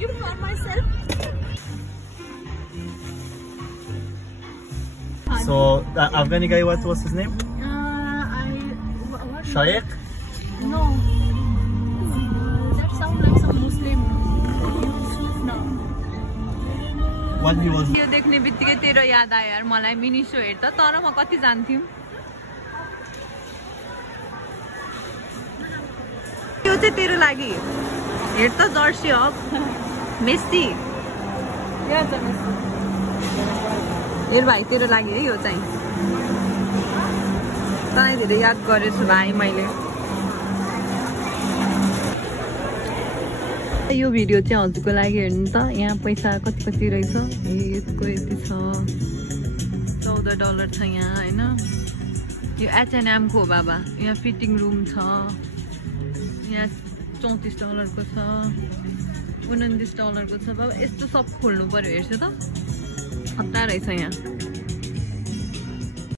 You for myself. So the Afghani guy, what was his name? What? Shaykh? No. That sounds like some Muslim. No. What he was? यो देख्ने बित्तिकै तेरो याद आयो यार मलाई मिनी सो हेर त तर म कति जान्थ्यौ यो चाहिँ तेरो लागि हेर त जर्सी हक मेस्सी Yeah, the Messi. हेर भाइ तेरो लागि है यो चाहिँ तँलाई धेरै याद गरेछु भाइ मैले यो भिडियो चाहिँ हजुरको लागि हेर्नु त यहाँ पैसा कति रहेछ यसको यति छ $14 छ यहाँ हैन यो H&M को हो बाबा यहाँ फिटिङ रुम छ यहाँ $34 को छ $29 को छ बाबा यस्तो सब खोल्नु पर्यो हेर्छु त खतरा रहेछ यहाँ